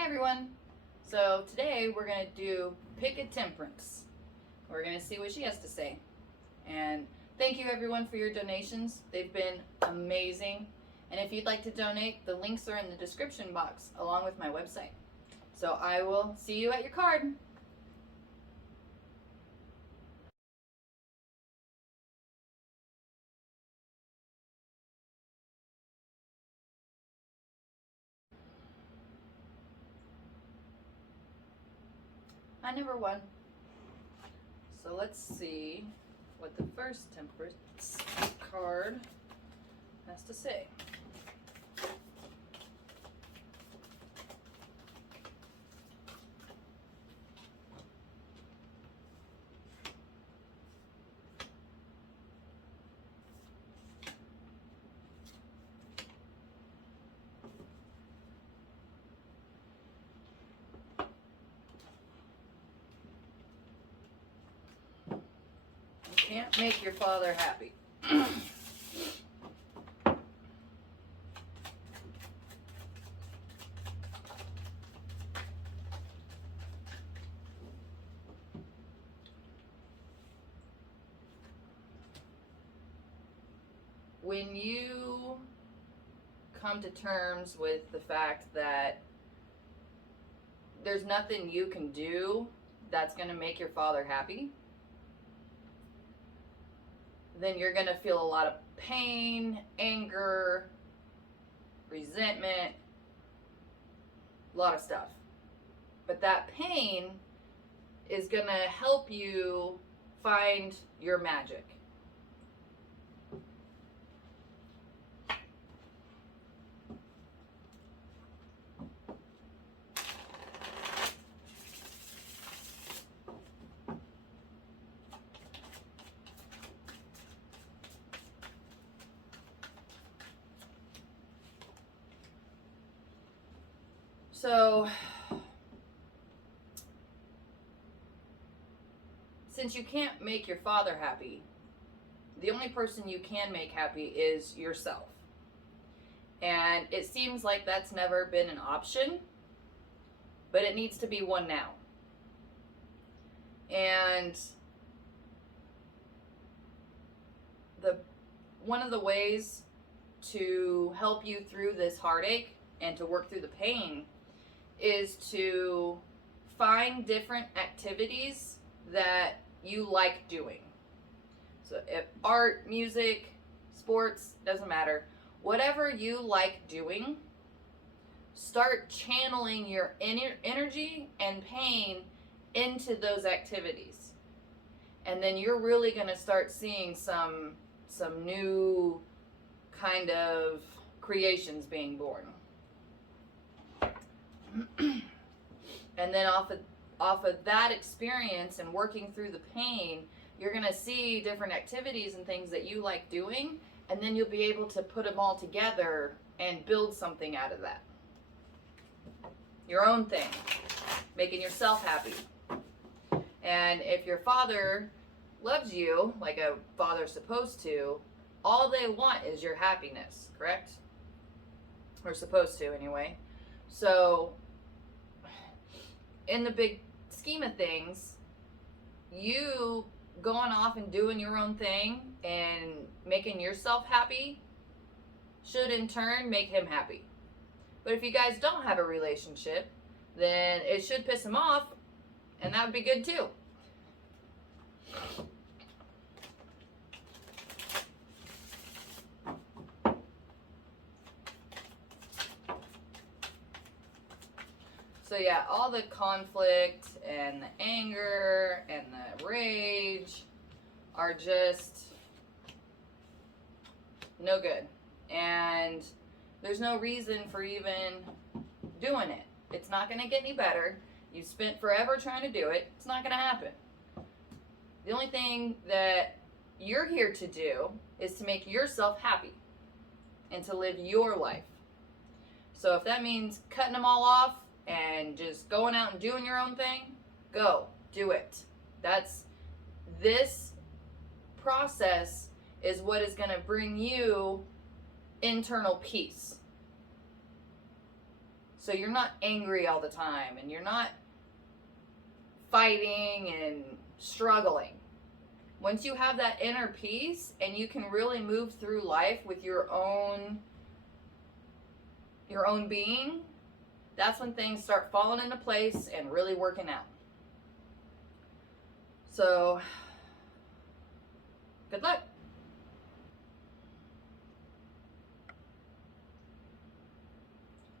Hi everyone. So today we're going to do Pick a Temperance. We're going to see what she has to say. And thank you everyone for your donations. They've been amazing. And if you'd like to donate, the links are in the description box along with my website. So I will see you at your card. I never won. So let's see what the first Temperance card has to say. Can't make your father happy. When you come to terms with the fact that there's nothing you can do that's going to make your father happy, then you're going to feel a lot of pain, anger, resentment, a lot of stuff. But that pain is going to help you find your magic. So, since you can't make your father happy, the only person you can make happy is yourself. And it seems like that's never been an option, but it needs to be one now. And one of the ways to help you through this heartache and to work through the pain is to find different activities that you like doing. So if art, music, sports, doesn't matter. Whatever you like doing, start channeling your energy and pain into those activities. And then you're really going to start seeing some new kind of creations being born. And then off of that experience and working through the pain, you're going to see different activities and things that you like doing, and then you'll be able to put them all together and build something out of that. Your own thing, making yourself happy. And if your father loves you like a father's supposed to, all they want is your happiness, correct? Or supposed to anyway. So in the big scheme of things, you going off and doing your own thing and making yourself happy should in turn make him happy. But if you guys don't have a relationship, then it should piss him off, and that would be good too. So yeah, all the conflict and the anger and the rage are just no good. And there's no reason for even doing it. It's not going to get any better. You spent forever trying to do it. It's not going to happen. The only thing that you're here to do is to make yourself happy and to live your life. So if that means cutting them all off and just going out and doing your own thing, go do it. This process is what is going to bring you internal peace. So you're not angry all the time, and you're not fighting and struggling. Once you have that inner peace and you can really move through life with your own being, that's when things start falling into place and really working out. So, good luck.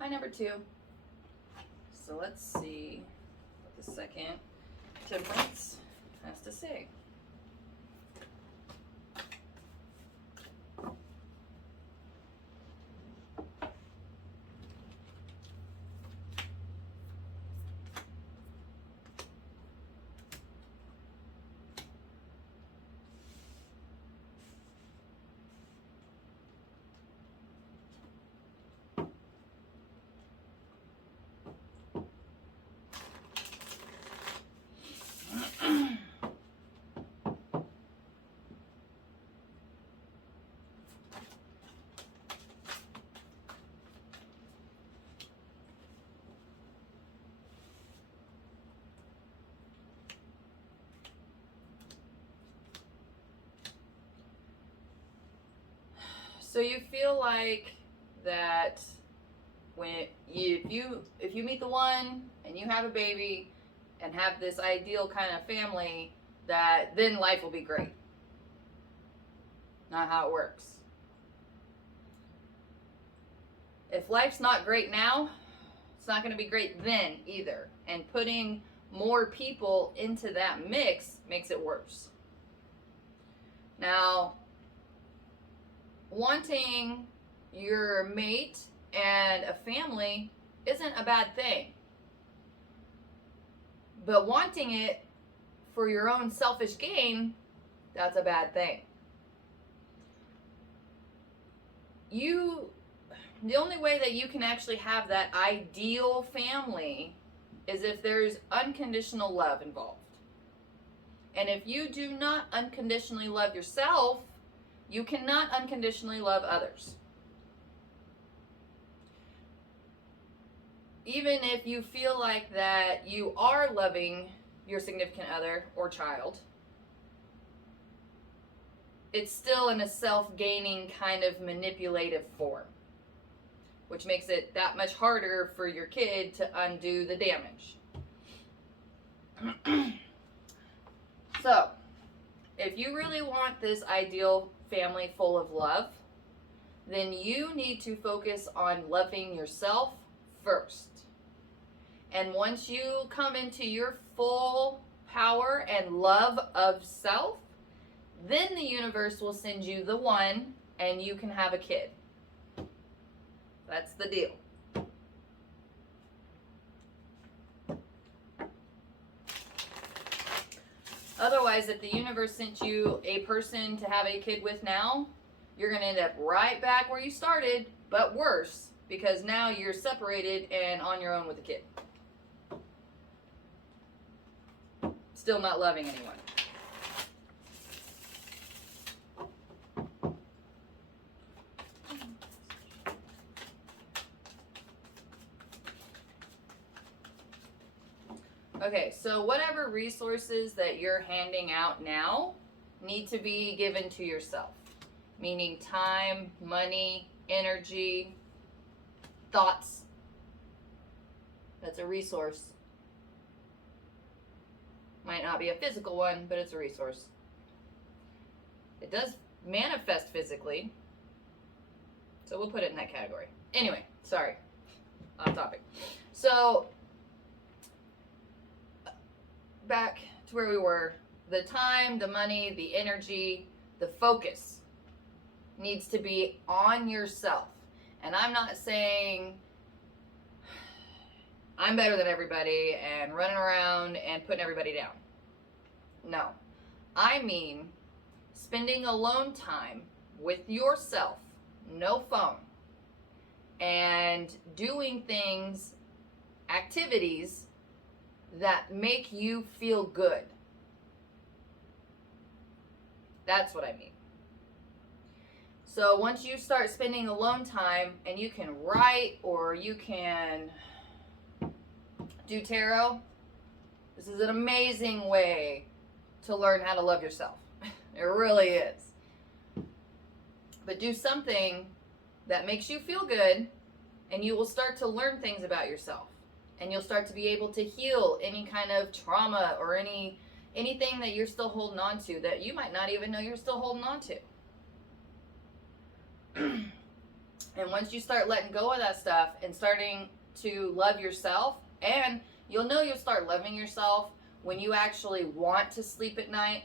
Hi, number 2. So let's see what the second Temperance has to say. So you feel like that when if you meet the one and you have a baby and have this ideal kind of family, that then life will be great. Not how it works. If life's not great now, it's not going to be great then either. And putting more people into that mix makes it worse. Now, wanting your mate and a family isn't a bad thing. But wanting it for your own selfish gain, that's a bad thing. The only way that you can actually have that ideal family is if there's unconditional love involved. And if you do not unconditionally love yourself, you cannot unconditionally love others. Even if you feel like that you are loving your significant other or child, it's still in a self-gaining kind of manipulative form, which makes it that much harder for your kid to undo the damage. So, if you really want this ideal family full of love, then you need to focus on loving yourself first. And once you come into your full power and love of self, then the universe will send you the one and you can have a kid. That's the deal. Otherwise, if the universe sent you a person to have a kid with now, you're going to end up right back where you started, but worse, because now you're separated and on your own with a kid. Still not loving anyone. Okay, so whatever resources that you're handing out now need to be given to yourself, meaning time, money, energy, thoughts. That's a resource. Might not be a physical one, but it's a resource. It does manifest physically, so we'll put it in that category. Anyway, sorry, off topic. So, back to where we were. The time, the money, the energy, the focus needs to be on yourself. And I'm not saying I'm better than everybody and running around and putting everybody down. No. I mean spending alone time with yourself, no phone, and doing things, activities that make you feel good. That's what I mean. So once you start spending alone time and you can write or you can do tarot, this is an amazing way to learn how to love yourself. It really is. But do something that makes you feel good, and you will start to learn things about yourself. And you'll start to be able to heal any kind of trauma or anything that you're still holding on to that you might not even know you're still holding on to. And once you start letting go of that stuff and starting to love yourself, and you'll start loving yourself when you actually want to sleep at night,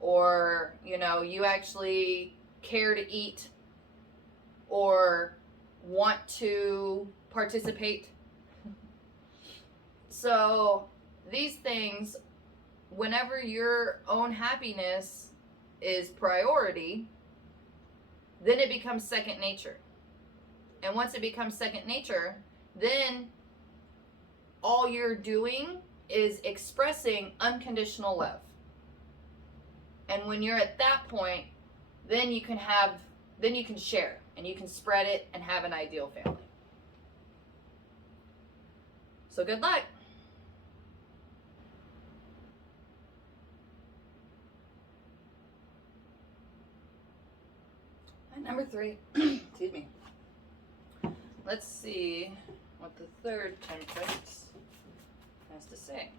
or you actually care to eat or want to participate. So these things, whenever your own happiness is priority, then it becomes second nature. And once it becomes second nature, then all you're doing is expressing unconditional love. And when you're at that point, then you can share and you can spread it and have an ideal family. So good luck. And number 3, excuse me. Let's see what the third template has to say.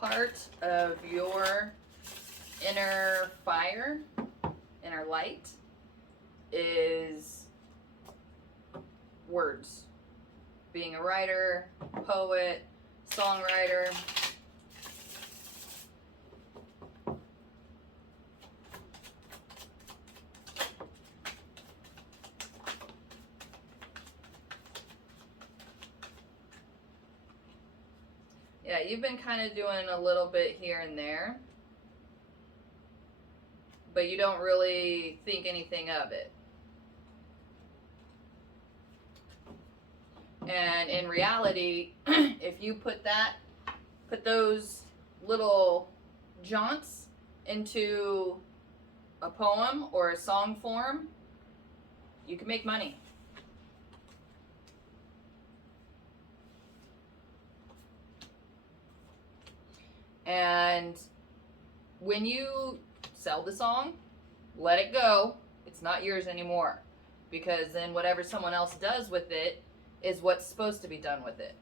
Part of your inner fire, inner light, is words. Being a writer, poet, songwriter. Yeah, you've been kind of doing a little bit here and there, but you don't really think anything of it. And in reality, if you put those little jaunts into a poem or a song form, you can make money. And when you sell the song, let it go. It's not yours anymore. Because then whatever someone else does with it is what's supposed to be done with it.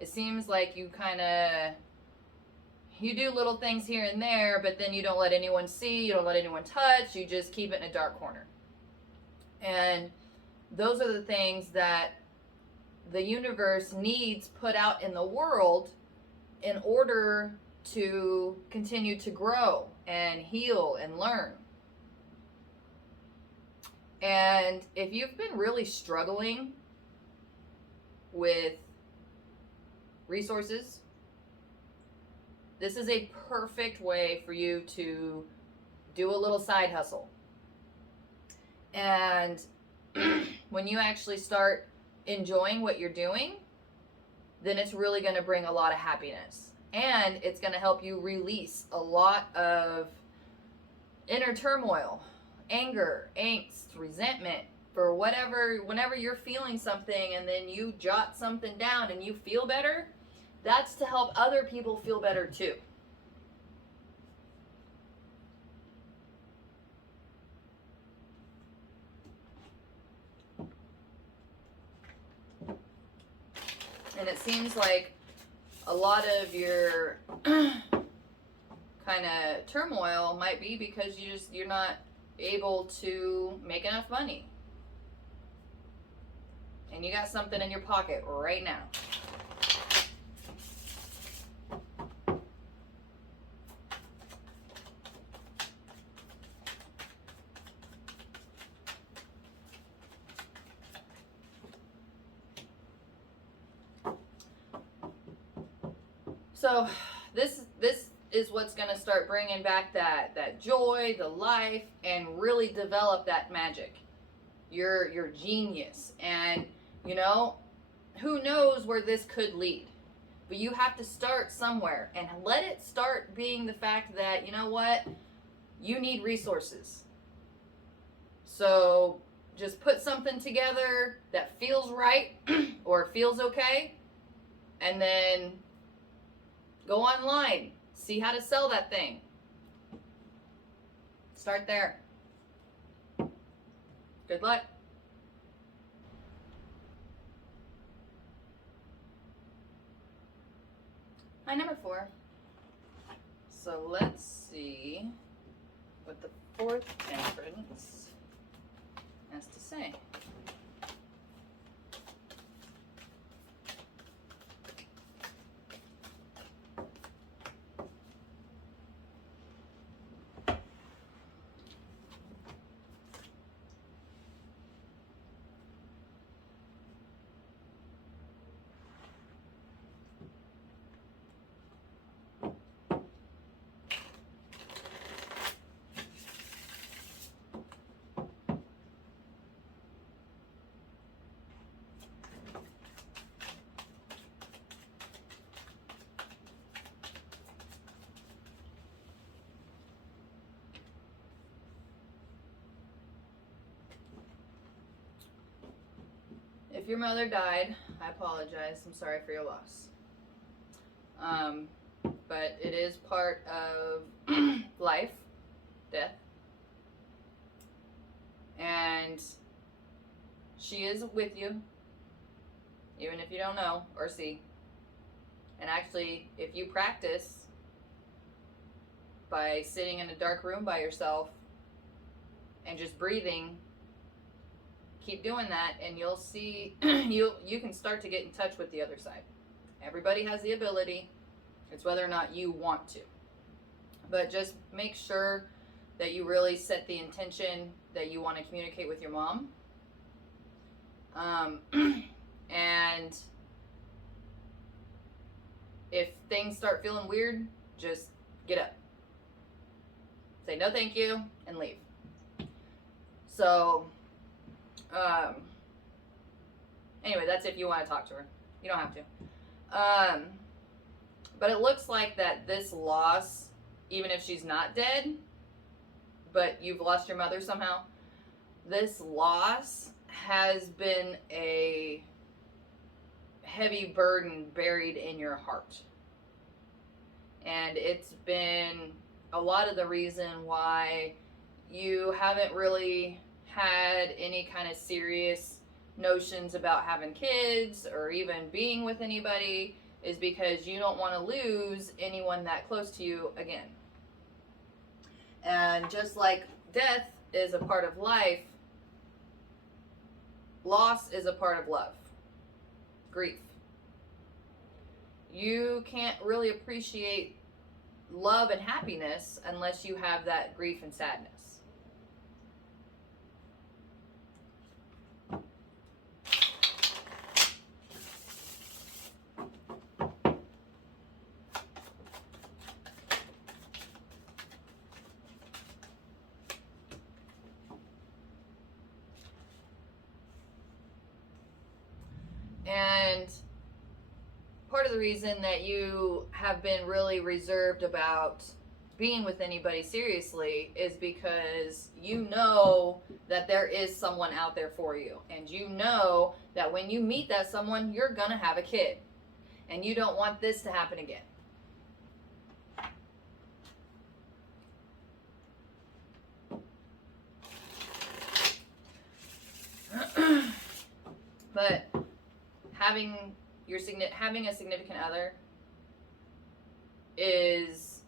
It seems like you do little things here and there, but then you don't let anyone see, you don't let anyone touch, you just keep it in a dark corner. And those are the things that the universe needs put out in the world in order to continue to grow and heal and learn. And if you've been really struggling with resources, this is a perfect way for you to do a little side hustle. And when you actually start enjoying what you're doing, then it's really going to bring a lot of happiness. And it's going to help you release a lot of inner turmoil, anger, angst, resentment, for whenever you're feeling something and then you jot something down and you feel better, that's to help other people feel better too. And it seems like a lot of your kind of turmoil might be because you're not able to make enough money. And you got something in your pocket right now. So this is what's going to start bringing back that joy, the life, and really develop that magic. Your genius. And you know, who knows where this could lead. But you have to start somewhere, and let it start being the fact that, you know what, you need resources. So just put something together that feels right or feels okay, and then go online, see how to sell that thing. Start there. Good luck. My number 4. So let's see what the 4th temperance has to say. If your mother died, I apologize. I'm sorry for your loss. But it is part of life, death. And she is with you, even if you don't know or see. And actually, if you practice by sitting in a dark room by yourself and just breathing, keep doing that, and you'll see you can start to get in touch with the other side. Everybody has the ability. It's whether or not you want to. But just make sure that you really set the intention that you want to communicate with your mom. And if things start feeling weird, just get up. Say no thank you and leave. So anyway, that's if you want to talk to her. You don't have to. But it looks like that this loss, even if she's not dead, but you've lost your mother somehow, this loss has been a heavy burden buried in your heart. And it's been a lot of the reason why you haven't really had any kind of serious notions about having kids or even being with anybody, is because you don't want to lose anyone that close to you again. And just like death is a part of life, loss is a part of love. Grief. You can't really appreciate love and happiness unless you have that grief and sadness. And part of the reason that you have been really reserved about being with anybody seriously is because you know that there is someone out there for you. And you know that when you meet that someone, you're going to have a kid. And you don't want this to happen again. But having a significant other is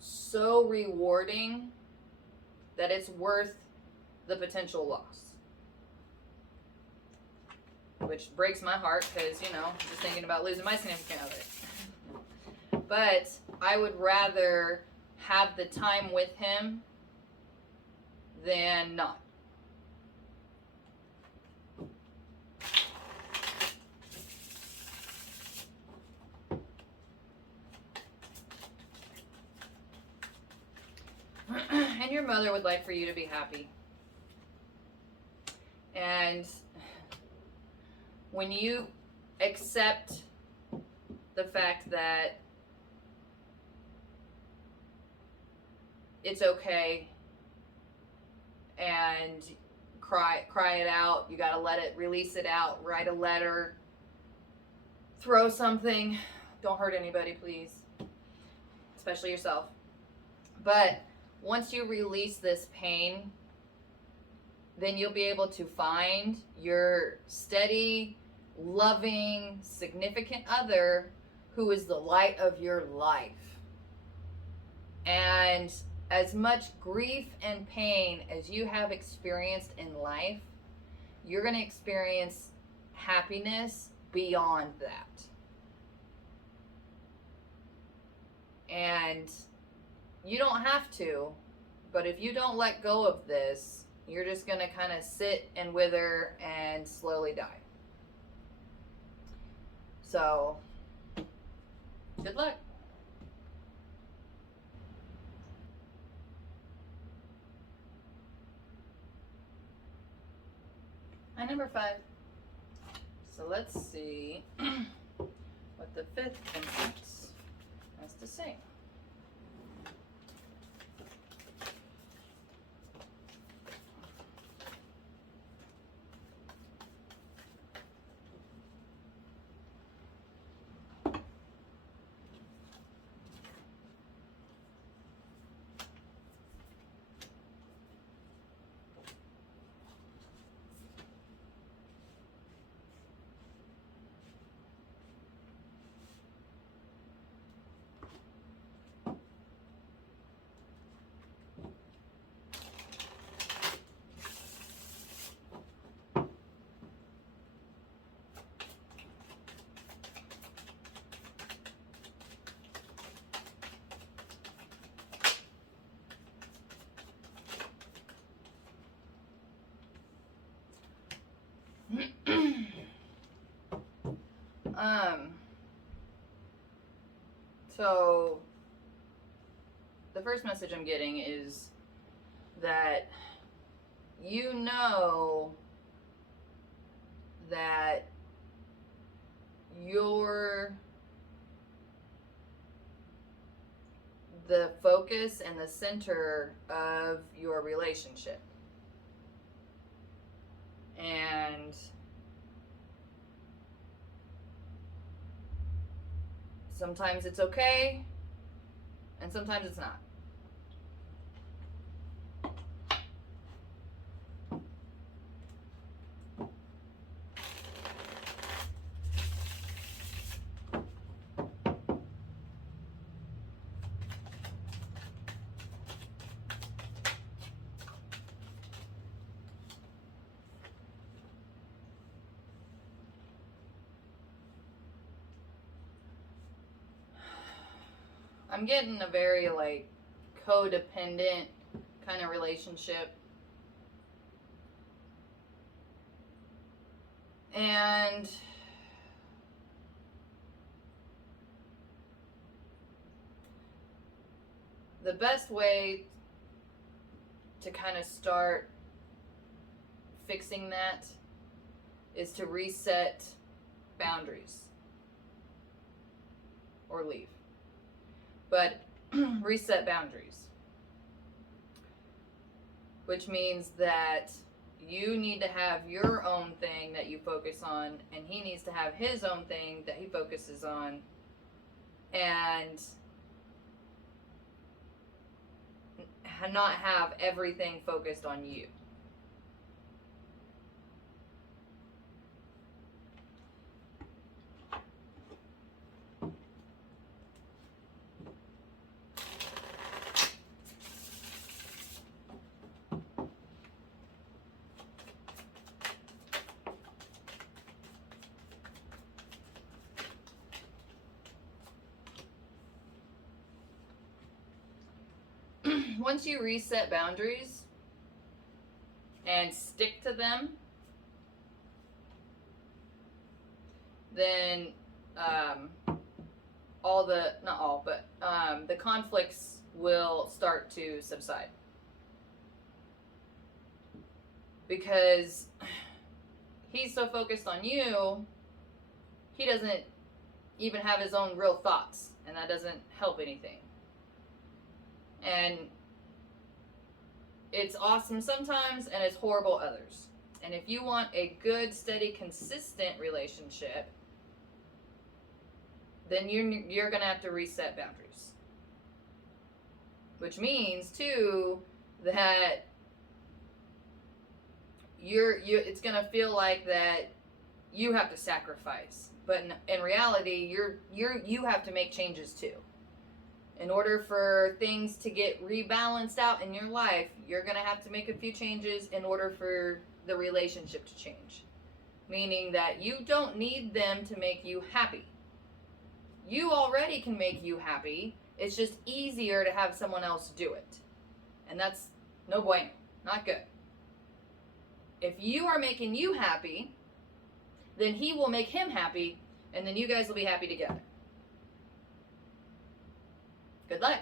so rewarding that it's worth the potential loss. Which breaks my heart because, I'm just thinking about losing my significant other. But I would rather have the time with him than not. your mother would like for you to be happy. And when you accept the fact that it's okay and cry it out, you gotta let it, release it out, write a letter, throw something. Don't hurt anybody, please, especially yourself. But once you release this pain, then you'll be able to find your steady, loving, significant other who is the light of your life. And as much grief and pain as you have experienced in life, you're going to experience happiness beyond that. And you don't have to, but if you don't let go of this, you're just going to kind of sit and wither and slowly die. So, good luck. And number 5. So let's see what the 5th instance has to say. So the first message I'm getting is that you know that you're the focus and the center of your relationship. And sometimes it's okay, and sometimes it's not. I'm getting a very like codependent kind of relationship. And the best way to kind of start fixing that is to reset boundaries or leave. But reset boundaries, which means that you need to have your own thing that you focus on, and he needs to have his own thing that he focuses on, and not have everything focused on you. Once you reset boundaries and stick to them, then the conflicts will start to subside. because he's so focused on you, he doesn't even have his own real thoughts, and that doesn't help anything. And it's awesome sometimes, and it's horrible others. And if you want a good, steady, consistent relationship, then you're going to have to reset boundaries. Which means, too, that it's going to feel like that you have to sacrifice. But in reality, you have to make changes, too. In order for things to get rebalanced out in your life, you're going to have to make a few changes in order for the relationship to change. Meaning that you don't need them to make you happy. You already can make you happy. It's just easier to have someone else do it. And that's no bueno. Not good. If you are making you happy, then he will make him happy, and then you guys will be happy together. Good luck.